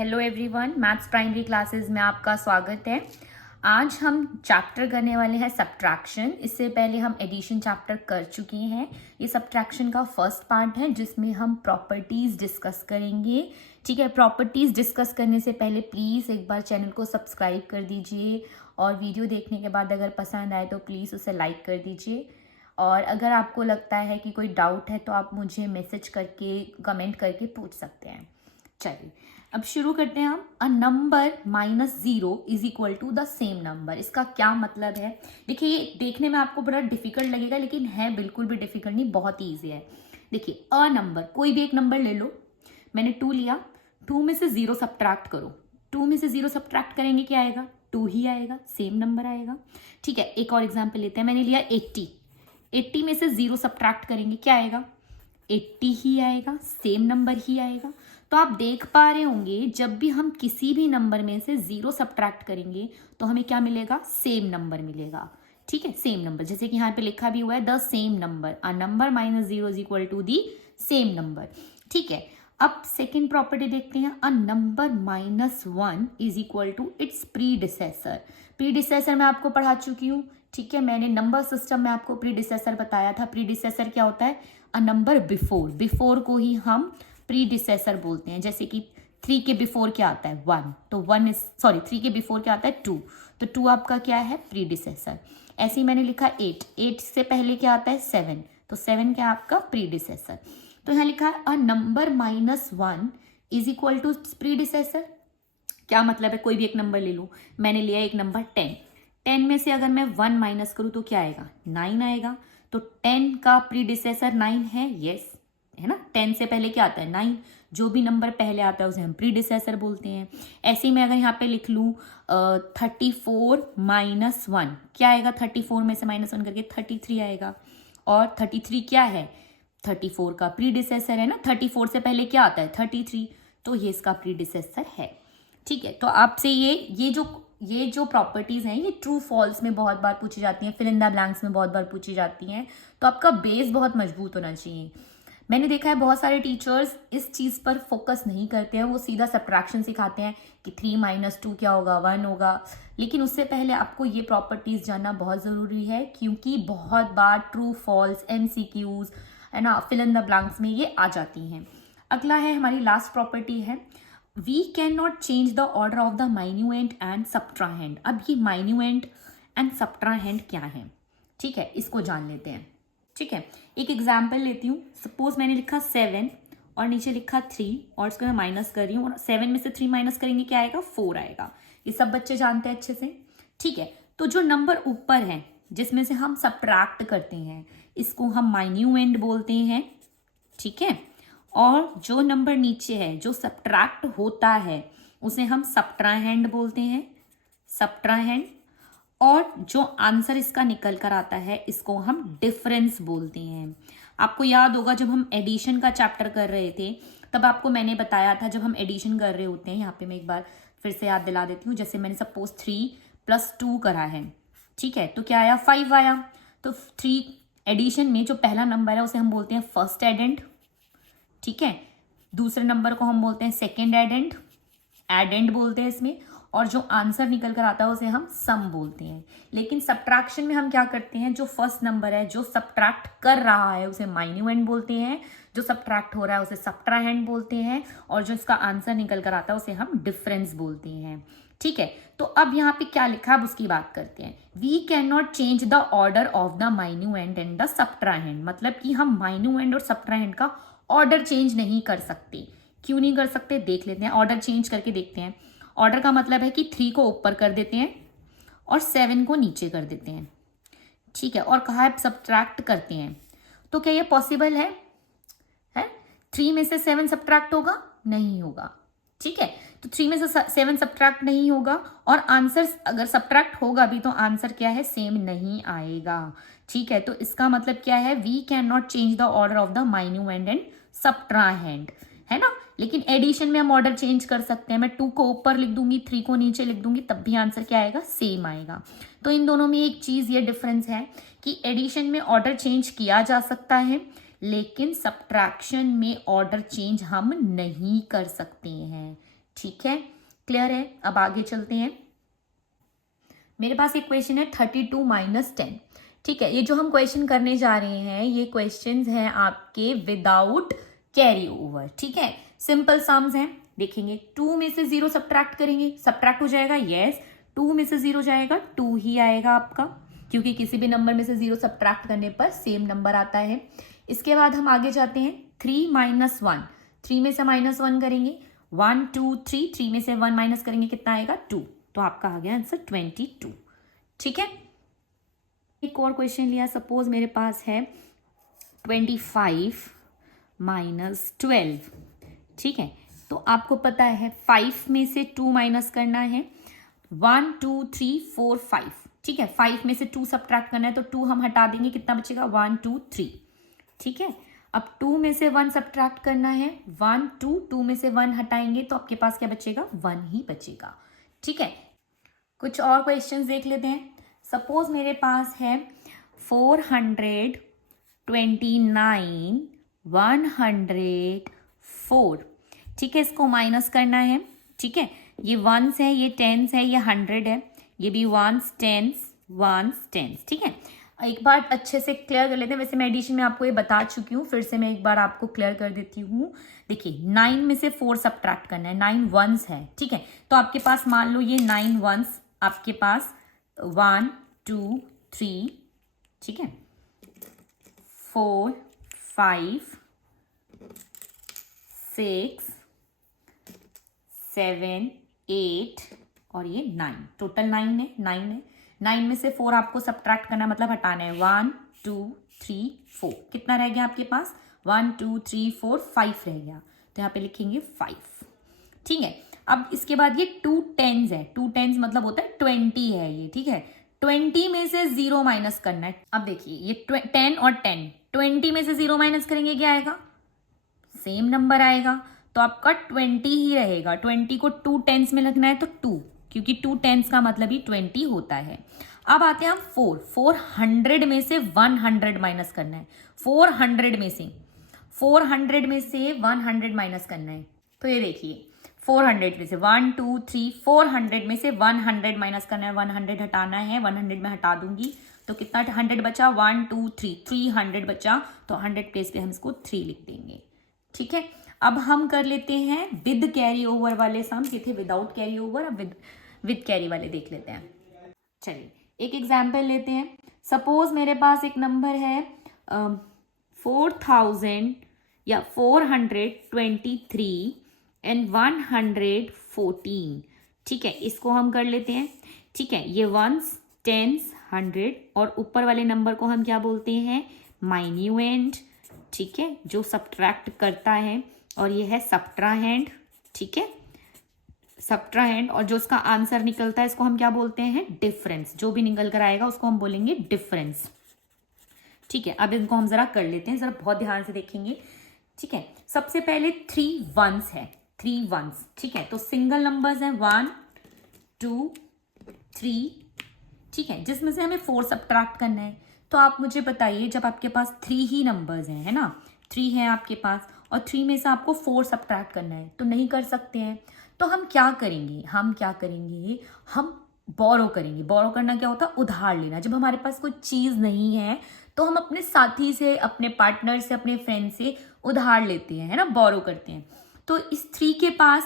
Hello everyone, maths primary classes में आपका स्वागत है। आज हम चैप्टर करने वाले हैं सब्ट्रैक्शन। इससे पहले हम एडिशन चैप्टर कर चुके हैं। ये सब्ट्रैक्शन का फर्स्ट पार्ट है जिसमें हम प्रॉपर्टीज डिस्कस करेंगे। ठीक है, प्रॉपर्टीज डिस्कस करने से पहले प्लीज़ एक बार चैनल को सब्सक्राइब कर दीजिए और वीडियो देखने के बाद अगर पसंद आए तो प्लीज़ उसे लाइक कर दीजिए। और अगर आपको लगता है कि कोई डाउट है तो आप मुझे मैसेज करके कमेंट करके पूछ सकते हैं। चलिए अब शुरू करते हैं हम। A number -0 is equal to the same number. इसका क्या मतलब है? देखिए, ये देखने में आपको बड़ा डिफिकल्ट लगेगा लेकिन है बिल्कुल भी डिफिकल्ट नहीं, बहुत ही ईजी है। देखिए, अ नंबर, कोई भी एक नंबर ले लो। मैंने 2 लिया, 2 में से 0 सब्ट्रैक्ट करो। 2 में से 0 सब्ट्रैक्ट करेंगे क्या आएगा? 2 ही आएगा, सेम नंबर आएगा। ठीक है, एक और एग्जाम्पल लेते हैं। मैंने लिया 80, 80 में से 0 सब्ट्रैक्ट करेंगे क्या आएगा? 80 ही आएगा, सेम नंबर ही आएगा। तो आप देख पा रहे होंगे जब भी हम किसी भी नंबर में से 0 सब्ट्रैक्ट करेंगे तो हमें क्या मिलेगा? सेम नंबर मिलेगा। ठीक है, सेम नंबर, जैसे कि यहाँ पे लिखा भी हुआ है the same number. A number -0 is equal to the same number. ठीक है, अब सेकेंड प्रॉपर्टी देखते हैं। A number -1 is equal to its predecessor. Predecessor मैं आपको पढ़ा चुकी हूँ। ठीक है, मैंने नंबर सिस्टम में आपको प्रीडिसेसर बताया था। प्रीडिसेसर क्या होता है? अ नंबर बिफोर, बिफोर को ही हम प्रीडिसेसर बोलते हैं। जैसे कि 3 के बिफोर क्या आता है? 1, तो 3 के बिफोर क्या आता है? 2, तो 2 आपका क्या है? प्रीडिसेसर। ऐसे ही मैंने लिखा 8, 8 से पहले क्या आता है? 7, तो 7 क्या आपका? प्रीडिसेसर। तो यहाँ लिखा है a number -1 is equal to predecessor. क्या मतलब है? कोई भी एक नंबर ले लूँ। मैंने लिया एक नंबर 10, 10 में से अगर मैं 1 माइनस करूँ तो क्या आएगा? 9 आएगा। तो 10 का प्रीडिसेसर 9 है, यस, है ना। 10 से पहले क्या आता है? 9। जो भी नंबर पहले आता है उसे हम प्रीडिसेसर बोलते हैं। ऐसे ही मैं अगर यहाँ पे लिख लूँ 34 - 1, क्या आएगा? 34 में से -1 करके 33 आएगा। और 33 क्या है? 34 का प्रीडिसेसर है ना। 34 से पहले क्या आता है? 33, तो ये इसका प्रीडिसेसर है। ठीक है, तो आपसे ये जो प्रॉपर्टीज हैं ये ट्रू फॉल्स में बहुत बार पूछी जाती हैं, फिल इन द ब्लैंक्स में बहुत बार पूछी जाती हैं। तो आपका बेस बहुत मजबूत होना चाहिए। मैंने देखा है बहुत सारे टीचर्स इस चीज़ पर फोकस नहीं करते हैं, वो सीधा सब्ट्रैक्शन सिखाते हैं कि 3 - 2 क्या होगा? 1 होगा। लेकिन उससे पहले आपको ये प्रॉपर्टीज जानना बहुत ज़रूरी है क्योंकि बहुत बार ट्रू फॉल्स, MCQs है ना, फिल इन द ब्लैंक्स में ये आ जाती हैं। अगला है, हमारी लास्ट प्रॉपर्टी है, we can not change the order of the minuend and subtrahend. अब ये माइन्यूएंट एंड सब्ट्राहेंड क्या है? ठीक है, इसको जान लेते हैं। ठीक है, एक एग्जाम्पल लेती हूँ। सपोज मैंने लिखा 7 और नीचे लिखा 3 और इसको मैं माइनस कर रही हूँ और 7 में से 3 माइनस करेंगे क्या आएगा? 4 आएगा। ये सब बच्चे जानते हैं अच्छे से। ठीक है, तो जो नंबर ऊपर है जिसमें से हम सब्ट्रैक्ट करते हैं इसको हम माइन्यूएंट बोलते हैं। ठीक है, और जो नंबर नीचे है जो सब्ट्रैक्ट होता है उसे हम सब्ट्राहेंड बोलते हैं, सब्ट्राहेंड। और जो आंसर इसका निकल कर आता है इसको हम डिफरेंस बोलते हैं। आपको याद होगा जब हम एडिशन का चैप्टर कर रहे थे तब आपको मैंने बताया था, जब हम एडिशन कर रहे होते हैं, यहाँ पे मैं एक बार फिर से याद दिला देती हूँ। जैसे मैंने सपोज 3 + 2 करा है, ठीक है, तो क्या आया? 5 आया। तो 3 एडिशन में जो पहला नंबर है उसे हम बोलते हैं फर्स्ट एडेंड। ठीक है, दूसरे नंबर को हम बोलते हैं सेकेंड एडेंड, एडेंड बोलते हैं इसमें। और जो आंसर निकल कर आता है उसे हम सम बोलते हैं। लेकिन सब्ट्रैक्शन में हम क्या करते हैं? जो फर्स्ट नंबर है जो सब्ट्रैक्ट कर रहा है उसे माइन्यूएंट बोलते हैं, जो सब्ट्रैक्ट हो रहा है उसे सब्ट्राहेंड बोलते हैं, और जो इसका आंसर निकल कर आता है उसे हम डिफरेंस बोलते हैं। ठीक है, तो अब यहाँ पे क्या लिखा है अब उसकी बात करते हैं। We can not change the order of the minuend and the subtrahend. मतलब कि हम माइन्यूएंट और सब्ट्राहेंड का ऑर्डर चेंज नहीं कर सकते। क्यों नहीं कर सकते? देख लेते हैं, ऑर्डर चेंज करके देखते हैं। ऑर्डर का मतलब है कि 3 को ऊपर कर देते हैं और 7 को नीचे कर देते हैं। ठीक है, और कहा है सब्ट्रैक्ट करते हैं। तो क्या ये पॉसिबल है? 3 में से 7 सब्ट्रैक्ट होगा? नहीं होगा। ठीक है, तो 3 में से 7 सब्ट्रैक्ट नहीं होगा और आंसर अगर सब्ट्रैक्ट होगा भी तो आंसर क्या है? सेम नहीं आएगा। ठीक है, तो इसका मतलब क्या है? We can not change the order of the minuend and subtrahend, है ना। लेकिन एडिशन में हम ऑर्डर चेंज कर सकते हैं। मैं 2 को ऊपर लिख दूंगी, 3 को नीचे लिख दूंगी, तब भी आंसर क्या आएगा? सेम आएगा। तो इन दोनों में एक चीज ये डिफरेंस है कि एडिशन में ऑर्डर चेंज किया जा सकता है लेकिन सब्ट्रैक्शन में ऑर्डर चेंज हम नहीं कर सकते हैं। ठीक है, क्लियर है। अब आगे चलते हैं। मेरे पास एक क्वेश्चन है 32 माइनस 10। ठीक है, ये जो हम क्वेश्चन करने जा रहे हैं ये क्वेश्चंस हैं आपके विदाउट कैरी ओवर। ठीक है, सिंपल सम्स हैं। देखेंगे 2 में से 0 सब्ट्रैक्ट करेंगे, सब्ट्रैक्ट हो जाएगा, यस 2 में से 0 जाएगा 2 ही आएगा आपका, क्योंकि किसी भी नंबर में से 0 सब्ट्रैक्ट करने पर सेम नंबर आता है। इसके बाद हम आगे जाते हैं 3 माइनस 1। 3 में से -1 करेंगे, 1 2 3, 3 में से 1 माइनस करेंगे, कितना आएगा 2, तो आपका आ गया आंसर 22। ठीक है, एक और क्वेश्चन लिया। सपोज मेरे पास है 25 माइनस 12। ठीक है, तो आपको पता है 5 में से 2 माइनस करना है, 1 2 3 4 5। ठीक है, 5 में से 2 सब्ट्रैक्ट करना है, तो 2 हम हटा देंगे, कितना बचेगा 1 2 3। ठीक है, अब 2 में से 1 सब्ट्रैक्ट करना है, 1 2, 2 में से 1 हटाएंगे तो आपके पास क्या बचेगा 1 ही बचेगा। ठीक है, कुछ और क्वेश्चंस देख लेते हैं। सपोज मेरे पास है 429 104। ठीक है, इसको माइनस करना है। ठीक है, ये वंस है, ये टेंस है, ये 100 है, ये भी वंस टेंस। ठीक है, एक बार अच्छे से क्लियर कर लेते हैं। वैसे मैं एडिशन में आपको ये बता चुकी हूँ, फिर से मैं एक बार आपको क्लियर कर देती हूँ। देखिए 9 में से 4 सब्ट्रैक्ट करना है, 9 वंस है। ठीक है, तो आपके पास मान लो ये 9 वंस आपके पास 1 2 3, ठीक है, 4 5 6 7 8 और ये 9, टोटल 9 में से 4 आपको सब्ट्रैक्ट करना मतलब हटाना है, 1 2 3 4। कितना रह गया आपके पास 1 2 3 4 5 रह गया, तो यहाँ पे लिखेंगे 5। ठीक है, अब इसके बाद ये 2 10s है, 2 10s मतलब होता है 20 है ये। ठीक है, 20 में से 0 माइनस करना है। अब देखिए ये 10 और 10, 20 में से 0 माइनस करेंगे क्या आएगा, सेम नंबर आएगा, तो आपका 20 ही रहेगा। 20 को 2 10s में लिखना है तो 2, क्योंकि 2 10s का मतलब ही 20 होता है। अब आते हैं हम 400 में से 100 माइनस करना है, 400 में से 100 माइनस करना है। तो ये देखिए 400 में से 1 2 3 400 में से 100 माइनस करना है, 100 हटाना है, 100 में हटा दूंगी तो कितना 100 बचा, 1 2 3 300 बचा, तो 100 प्लेस पे हम इसको 3 लिख देंगे। ठीक है, अब हम कर लेते हैं विद कैरी ओवर वाले सम्स। ये थे विदाउट कैरी ओवर, अब विद कैरी वाले देख लेते हैं। चलिए एक एग्जाम्पल लेते हैं। सपोज मेरे पास एक नंबर है 4000 या 423 एंड 114। ठीक है, इसको हम कर लेते हैं। ठीक है, ये वंस टेंस 100 और ऊपर वाले नंबर को हम क्या बोलते हैं, माइन्यूएंड। ठीक है, जो सब्ट्रैक्ट करता है, और ये है सब्ट्राहेंड। ठीक है, सब्ट्राहेंड, और जो इसका आंसर निकलता है इसको हम क्या बोलते हैं, डिफरेंस। जो भी निकल कर आएगा उसको हम बोलेंगे डिफरेंस। ठीक है, अब इनको हम जरा कर लेते हैं, जरा बहुत ध्यान से देखेंगे। ठीक है, सबसे पहले 3 वंस है, 3 वंस। ठीक है, तो सिंगल नंबर्स हैं 1 2 3। ठीक है, जिसमें से हमें 4 सब्ट्रैक्ट करना है। तो आप मुझे बताइए, जब आपके पास 3 ही नंबर्स हैं, है ना, 3 है आपके पास और 3 में से आपको 4 सब्ट्रैक्ट करना है, तो नहीं कर सकते हैं। तो हम क्या करेंगे, हम बोरो करेंगे। बोरो करना क्या होता है, उधार लेना। जब हमारे पास कोई चीज़ नहीं है तो हम अपने साथी से, अपने पार्टनर से, अपने फ्रेंड से उधार लेते हैं, है ना, बोरो करते हैं। तो इस 3 के पास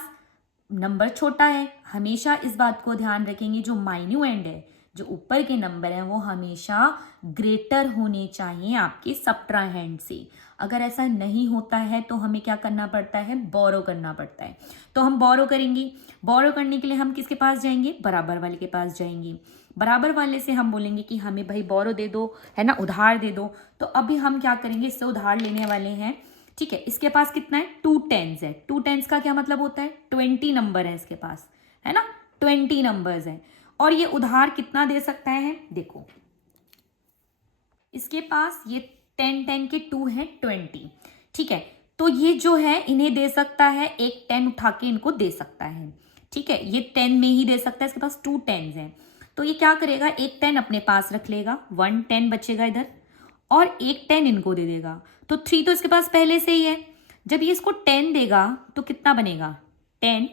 नंबर छोटा है, हमेशा इस बात को ध्यान रखेंगे, जो माइन्यूएंड है, जो ऊपर के नंबर हैं, वो हमेशा ग्रेटर होने चाहिए आपके सब्ट्राहेंड से। अगर ऐसा नहीं होता है तो हमें क्या करना पड़ता है, बोरो करना पड़ता है। तो हम बोरो करेंगे। बोरो करने के लिए हम किसके पास जाएंगे, बराबर वाले के पास जाएंगे। बराबर वाले से हम बोलेंगे कि हमें भाई बोरो दे दो, है ना, उधार दे दो। तो अभी हम क्या करेंगे, इससे उधार लेने वाले हैं। ठीक है, इसके पास कितना है, 2 10s है। 2 10s का क्या मतलब होता है, 20 नंबर है इसके पास, है ना, 20 नंबर्स है। और ये उधार कितना दे सकता है, देखो इसके पास ये 10 के 2 है 20। ठीक है, तो ये जो है इन्हें दे सकता है, एक 10 उठा के इनको दे सकता है। ठीक है, ये 10 में ही दे सकता है, इसके पास 2 10s हैं। तो ये क्या करेगा, एक 10 अपने पास रख लेगा, 1 10 बचेगा इधर, और एक 10 इनको दे देगा। तो 3 तो इसके पास पहले से ही है। जब ये इसको 10 देगा तो कितना बनेगा, 10,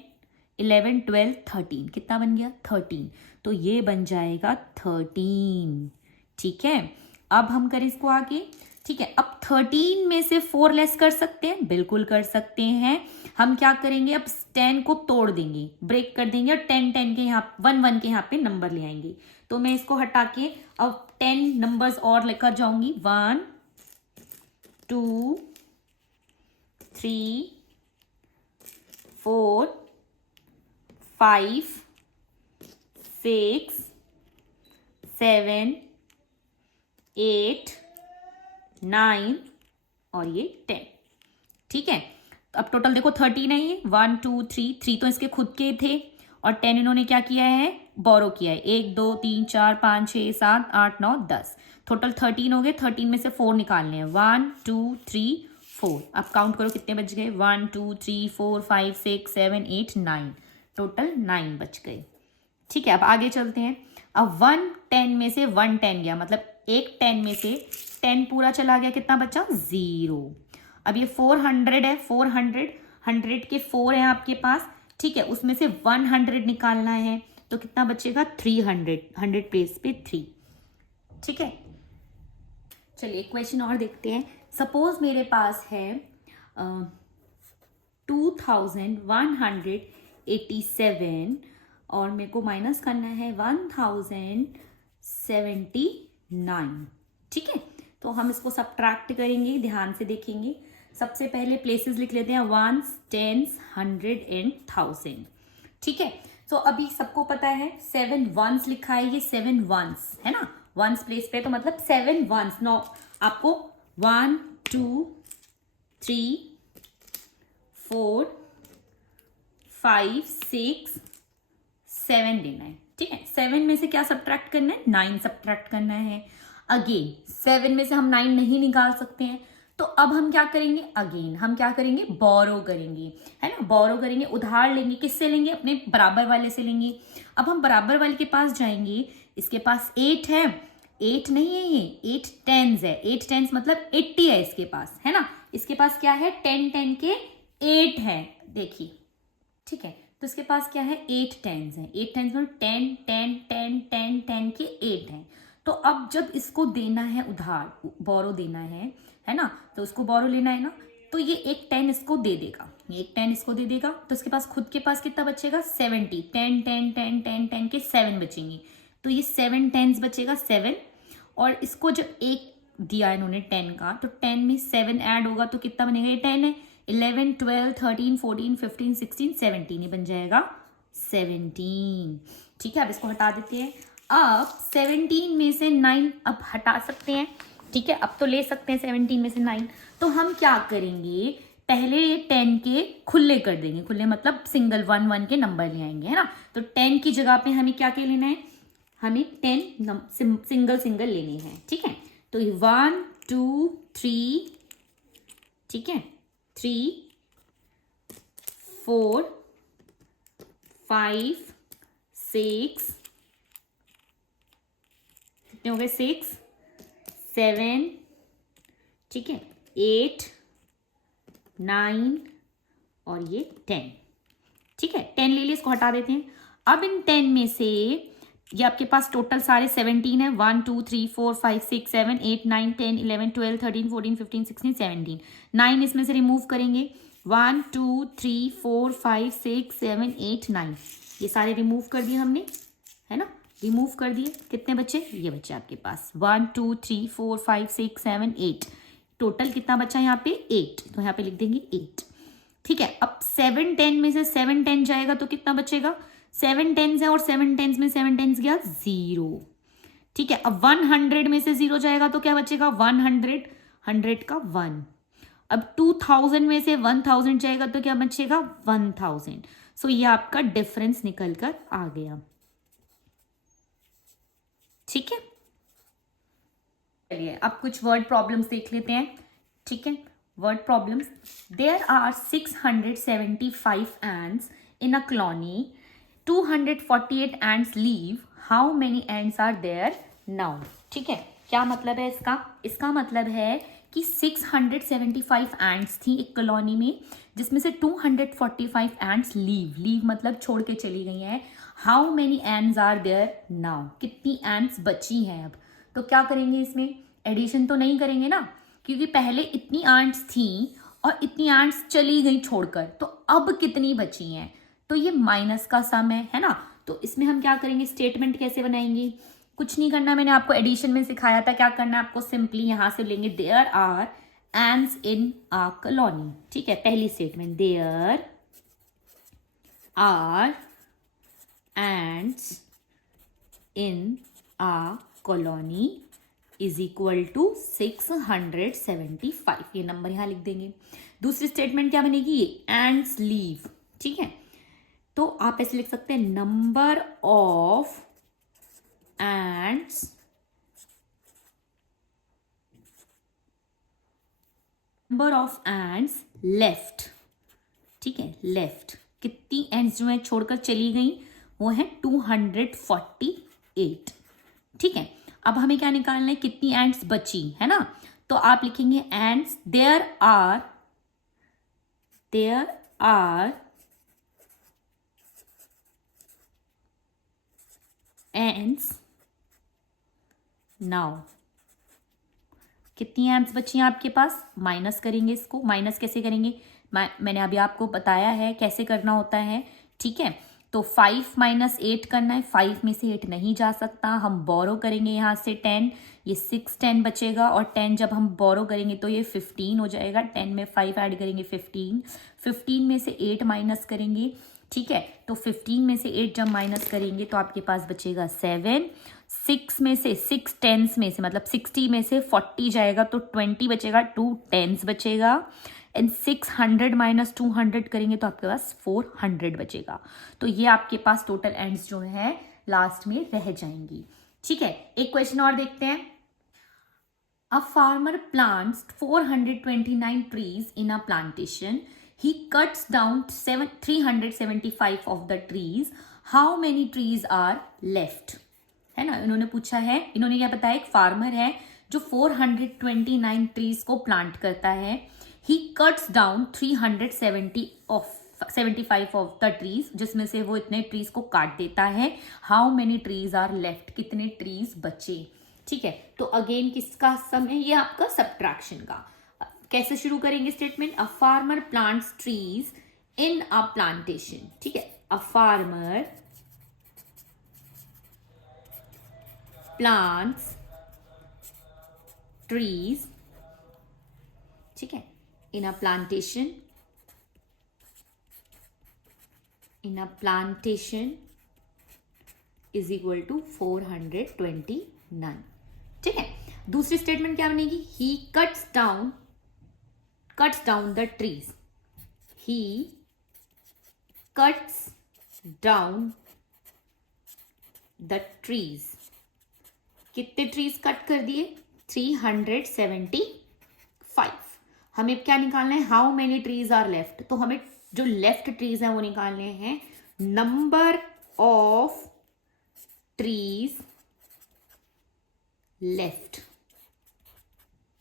11 12 13, कितना बन गया 13, तो ये बन जाएगा 13। ठीक है, अब हम करें इसको आगे। ठीक है, अब 13 में से 4 लेस कर सकते हैं, बिल्कुल कर सकते हैं। हम क्या करेंगे, अब 10 को तोड़ देंगे, ब्रेक कर देंगे और 10 10 के यहाँ 1 1 के यहाँ पे नंबर ले आएंगे। तो मैं इसको हटा के अब 10 नंबर्स और लेकर जाऊंगी, 1 2 3 4 5 6 7 8 9 और ये 10। ठीक है, तो अब टोटल देखो 13 है ये, 1 2 3, 3 तो इसके खुद के थे और 10 इन्होंने क्या किया है, बोरो किया है। 1 2 3 4 5 6 7 8 9 10, टोटल 13 हो गए। 13 में से 4 निकालने हैं, 1 2 3 4। अब काउंट करो कितने बच गए, 1 2 3 4 5 6 7 8 9, टोटल 9 बच गए। ठीक है, अब आगे चलते हैं। अब 1 10 में से 1 10 गया, मतलब एक 10 में से 10 पूरा चला गया, कितना बचा 0। अब ये 400 है, 400 100 के 4 है आपके पास। ठीक है, उसमें से 100 निकालना है, तो कितना बचेगा 300, 100 प्लेस पे 3। ठीक है, चलिए क्वेश्चन और देखते हैं। सपोज मेरे पास है 2187 और मेरे को माइनस करना है 1079। ठीक है, तो हम इसको सब्ट्रैक्ट करेंगे, ध्यान से देखेंगे। सबसे पहले प्लेसेस लिख लेते हैं, वंस, टेंस, 100 एंड 1000। ठीक है, तो अभी सबको पता है 7 वंस लिखा है, ये 7 वंस है ना, वंस प्लेस पे, तो मतलब 7 वंस। नो, आपको 1 2 3 4 5 6 7 लेना है। ठीक है, 7 में से क्या सब्ट्रैक्ट करना है, 9 सब्ट्रैक्ट करना है। अगेन 7 में से हम 9 नहीं निकाल सकते हैं, तो अब हम क्या करेंगे, अगेन हम क्या करेंगे, बोरो करेंगे, है ना, बोरो करेंगे, उधार लेंगे। किससे लेंगे, अपने बराबर वाले से लेंगे। अब हम बराबर वाले के पास जाएंगे, इसके पास 8 है, 8 नहीं है ये, 8 टेंस है, 8 टेंस मतलब 80 है इसके पास, है ना। इसके पास क्या है, 10 10 के 8 है, देखिए। ठीक है, तो इसके पास क्या है, 8 टेंस है, 8 टेंस मतलब 10 10 10 10 10 के 8 हैं। तो अब जब इसको देना है उधार, बोरो देना है ना, तो उसको बोरो लेना है ना, तो ये एक 10 इसको दे देगा, ये एक 10 इसको दे देगा, तो इसके पास खुद के पास कितना बचेगा, 70। 10 10 10 10 10 के 7 बचेंगे, तो ये 7 टेंस बचेगा, 7। और इसको जब एक दिया इन्होंने 10 का, तो 10 में 7 ऐड होगा तो कितना बनेगा, ये 10 है, 11 12 13 14 15 16 17, ये बन जाएगा 17। ठीक है, अब इसको हटा देते हैं। अब 17 में से 9 अब हटा सकते हैं। ठीक है, अब तो ले सकते हैं 17 में से 9, तो हम क्या करेंगे, पहले ये 10 के खुले कर देंगे, खुले मतलब सिंगल 1 1 के नंबर ले आएंगे, है ना। तो 10 की जगह पे हमें क्या क्या लेना है, हमें 10 सिंगल सिंगल लेने हैं। ठीक है, तो 1 2 3, ठीक है, 3 4 5 6, कितने हो गए, 6 7, ठीक है, 8 9 और ये 10। ठीक है, 10 ले लिए, इसको हटा देते हैं। अब इन 10 में से ये आपके पास टोटल सारे 17 है, 1 2 3 4 5 6 7 8 9 10 11 12 13 14 15 16 17, 9 इसमें से रिमूव करेंगे, 1 2 3 4 5 6 7 8 9, ये सारे रिमूव कर दिए हमने, है ना, रिमूव कर दिए। कितने बच्चे, ये बच्चे आपके पास 1 2 3 4 5 6 7 8, टोटल कितना बचा यहाँ पे 8, तो यहाँ पे लिख देंगे 8। ठीक है, अब 7 10 में से 7 10 जाएगा तो कितना बचेगा, 7 टेंस है और 7 टेंस में 7 टेंस गया 0। ठीक है, अब 100 में से 0 जाएगा तो क्या बचेगा, 100 100 का 1। अब 2000 में से 1000 जाएगा तो क्या बचेगा, 1000। सो ये आपका डिफरेंस निकल कर आ गया। ठीक है, चलिए अब कुछ वर्ड प्रॉब्लम्स देख लेते हैं। ठीक है, word problems, there are 675 ants in a colony, 248 ants leave, how many ants are there now। ठीक है, क्या मतलब है इसका, इसका मतलब है कि 675 एंट्स थी एक कॉलोनी में, जिसमें से 245 एंट्स लीव मतलब छोड़ के चली गई हैं। How many ants are there now, कितनी एंट्स बची हैं अब। तो क्या करेंगे, इसमें एडिशन तो नहीं करेंगे ना, क्योंकि पहले इतनी एंट्स थी और इतनी एंट्स चली गई छोड़कर, तो अब कितनी बची हैं। तो ये माइनस का सम है ना। तो इसमें हम क्या करेंगे, स्टेटमेंट कैसे बनाएंगे, कुछ नहीं करना, मैंने आपको एडिशन में सिखाया था। क्या करना है आपको, सिंपली यहां से लेंगे there are ants in a colony. ठीक है, पहली statement, there are ants in a colony is equal to 675। ये नंबर यहां लिख देंगे। दूसरी स्टेटमेंट क्या बनेगी, ये एंड्स लीव। ठीक है, तो आप ऐसे लिख सकते हैं, नंबर ऑफ एंड्स लेफ्ट। ठीक है, लेफ्ट, कितनी एंड्स जो है छोड़कर चली गई, वो है 248। ठीक है, अब हमें क्या निकालना है, कितनी एंड्स बची है ना। तो आप लिखेंगे ants, there are ants now. कितनी एंड्स बची हैं आपके पास, माइनस करेंगे इसको। माइनस कैसे करेंगे, मैंने अभी आपको बताया है कैसे करना होता है। ठीक है, तो 5 - 8 करना है। 5 में से 8 नहीं जा सकता, हम बोरो करेंगे यहाँ से 10, ये 6 10 बचेगा, और 10 जब हम बोरो करेंगे तो ये 15 हो जाएगा। 10 में 5 ऐड करेंगे 15, 15 में से 8 माइनस करेंगे। ठीक है, तो 15 में से 8 जब माइनस करेंगे तो आपके पास बचेगा 7। 6 में से 6 टेंस में से मतलब 60 में से 40 जाएगा तो 20 बचेगा, 2 टेंस बचेगा। एंड 600 - 200 करेंगे तो आपके पास 400 बचेगा। तो ये आपके पास टोटल एंड्स जो है लास्ट में रह जाएंगी। ठीक है, एक क्वेश्चन और देखते हैं। अ farmer plants 429 trees in a plantation. He cuts down 375 of the trees. How many trees are left? है ना, इन्होंने पूछा है, इन्होंने क्या बताया, एक फार्मर है जो 429 ट्रीज को प्लांट करता है। He cuts down 375 of the trees, जिसमें से वो इतने ट्रीज को काट देता है। How many trees are left, कितने ट्रीज बचे। ठीक है, तो अगेन किसका सम है, ये आपका सब्ट्रैक्शन का। कैसे शुरू करेंगे statement, a farmer plants trees in a plantation. ठीक है, अ फार्मर प्लांट्स ट्रीज, ठीक है, in a plantation is equal to 429। ठीक है, दूसरी स्टेटमेंट क्या बनेगी, he cuts down the trees. He cuts down the trees. कितने ट्रीज कट कर दिए, 375। हमें क्या निकालना है, how many trees are left. तो हमें जो लेफ्ट ट्रीज हैं वो निकालने हैं, नंबर ऑफ ट्रीज लेफ्ट।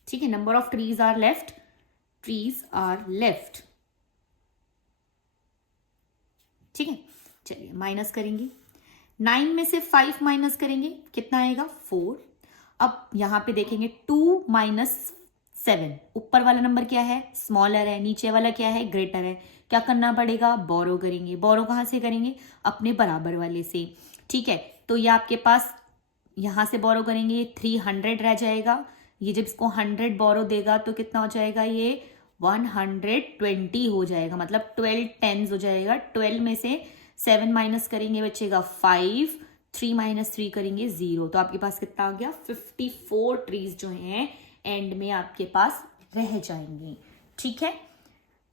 ठीक है, number of trees are left, ठीक है, चलिए माइनस करेंगे। 9 में से 5 माइनस करेंगे, कितना आएगा, 4। अब यहां पे देखेंगे 2 - 7, ऊपर वाला नंबर क्या है, स्मॉलर है, नीचे वाला क्या है, ग्रेटर है। क्या करना पड़ेगा, बोरो करेंगे। बोरो कहां से करेंगे, अपने बराबर वाले से। ठीक है, तो ये आपके पास यहां से बोरो करेंगे, 300 रह जाएगा। ये जब इसको 100 बोरो देगा तो कितना हो जाएगा, ये 120 हो जाएगा, मतलब 12 टेंस हो जाएगा। 12 में से 7 माइनस करेंगे, बचेगा 5। 3 - 3 करेंगे 0। तो आपके पास कितना आ गया, 54 ट्रीज जो हैं एंड में आपके पास रह जाएंगे। ठीक है,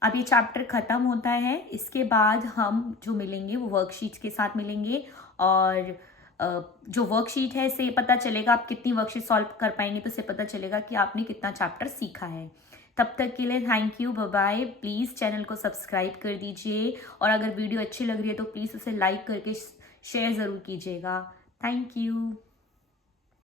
अब ये चैप्टर खत्म होता है। इसके बाद हम जो मिलेंगे वो वर्कशीट्स के साथ मिलेंगे, और जो वर्कशीट है इससे पता चलेगा आप कितनी वर्कशीट सॉल्व कर पाएंगे, तो इससे पता चलेगा कि आपने कितना चैप्टर सीखा है। तब तक के लिए thank you, bye bye. Please channel को सब्सक्राइब कर दीजिए, और अगर वीडियो अच्छी लग रही है तो प्लीज़ उसे लाइक करके शेयर ज़रूर कीजिएगा। Thank you.